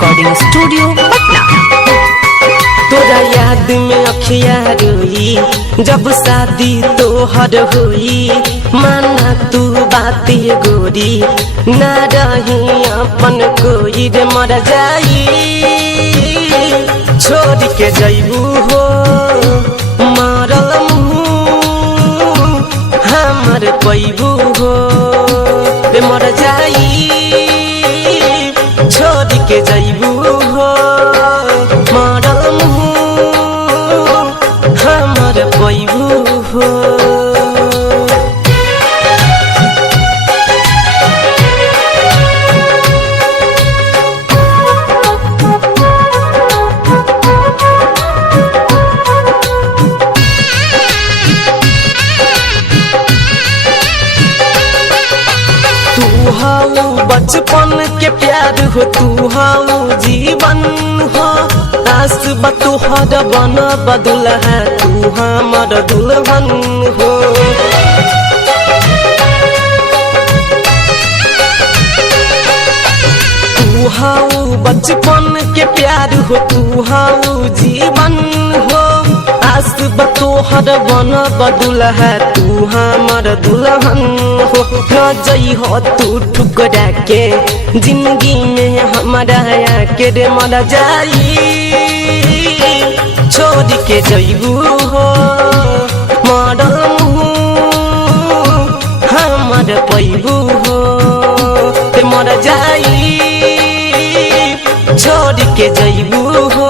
Recording studio Patna. तोरा याद में अखिया रोई जब शादी तोहर हुई, माना तू बात गोरी ना रही अपन कोई रे मर जाई छोड़ के जैबू हो मरल मुँह हमर पैबू हो रे मर जाई छोड़ के जैबू हो मरल मुँह हमर पैबू हो। तू हाउ बचपन के प्यार हो, तू हाउ जीवन हो, आस बतुहर बन बदल है तू हमर दुल्हन हो। तू हाउ बचपन के प्यार हो, तू हाउ जीवन हो, आस बतोहर बन बदुल है तू हमर दुल्हन हो। जई हो तू ठुकरा के जिंदगी में हमारा के रे मर जाई छोड़ के जईबू हो मरल मुँह हमर पैबू हो ते मर जाई छोड़ के जईबू हो